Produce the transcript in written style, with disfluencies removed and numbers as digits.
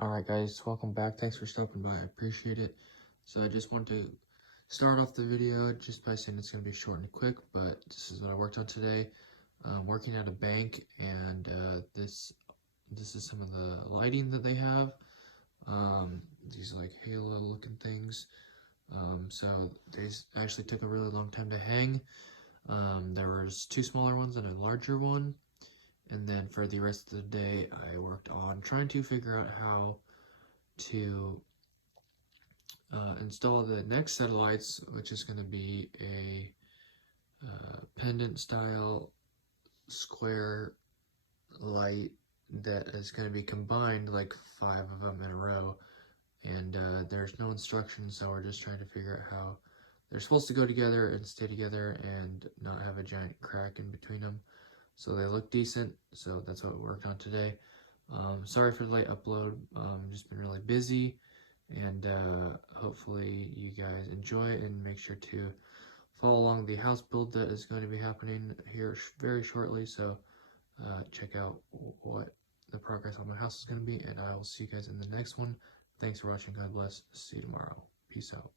Alright guys, welcome back. Thanks for stopping by. I appreciate it. So I just want to start off the video just by saying it's going to be short and quick, but this is what I worked on today. Working at a bank, and this is some of the lighting that they have. These are like halo looking things. So they actually took a really long time to hang. There was two smaller ones and a larger one. And then for the rest of the day, I worked on trying to figure out how to install the next set of lights, which is going to be a pendant style square light that is going to be combined, like 5 of them in a row. And there's no instructions, so we're just trying to figure out how they're supposed to go together and stay together and not have a giant crack in between them. So they look decent, so that's what we worked on today. Sorry for the late upload, just been really busy, and hopefully you guys enjoy it, and make sure to follow along the house build that is going to be happening here very shortly. So check out what the progress on my house is going to be, and I will see you guys in the next one. Thanks for watching. God bless. See you tomorrow. Peace out.